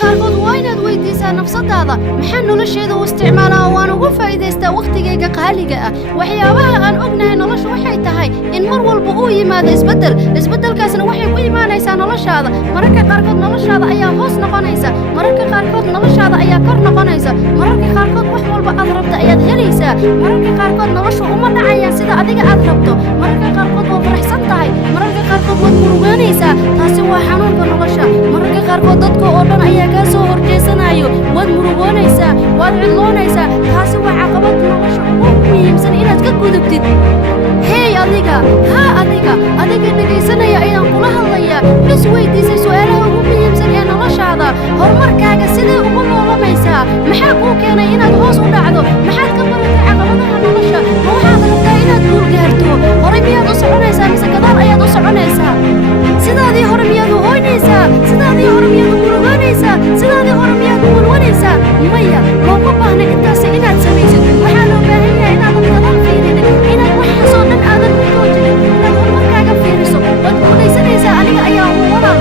qaarkood waa inaad weydiisaa nafsadaada maxaa nolosheeda u isticmaalaa waan ugu faa'iidaystaa waqtigayga qaaliga ah waxyaabaha aan ognahay noloshu waxay tahay in mar walba uu yimaado isbeddelkaasna waxay ku imaanaysaa noloshaada mararka qaarkood noloshaada ayaa hoos noqonaysa mararka qaarkood noloshaada ayaa kor noqonaysa mararka qaarkood wax walba aad rabto ayaad helaysaa mararka qaarkood noloshu uma dhacayaan sida adiga aad rabto mararka qaarkood waa faraxsan tahay mararka qaarkood waad murugaanaysaa taasi waa xanuunka nolosha mararka qaarkood dadka oo dhan ayaa kaa soo horjeesanayo waad murugoonaysaa waad cidloonaysaa taasi waa caqabad nolosha ugu muhiimsan inaad ka gudubtid hey adiga adiga dhegaysanaya ayaan kula hadlayaa mis weydiisay su'aalaha ugu muhiimsan ee noloshaada horumarkaaga sidee ugu noolamaysaa maxaa kuu keenay inaad hoos u dhacdo maxaad ka baratay caqabadaha nolosha ma waxaad rabtaa inaad guul gaarto horay miyaad u soconaysaa mise gadaal ayaad u soconaysaa sidaadii hore miyaad u ooynaysaa sidaadii hore miyaad u murugoonaysaa sidaadii hore miyaad u walwanaysaa maya looma baahna intaasi inaad samaysid waxaa loo baahan yahay inaadan gadaal fiirinin inaad waxaasoo dhan aadan u joojinin inaad horumarkaaga fiiriso waad guulaysanaysaa aniga ayaa u walaal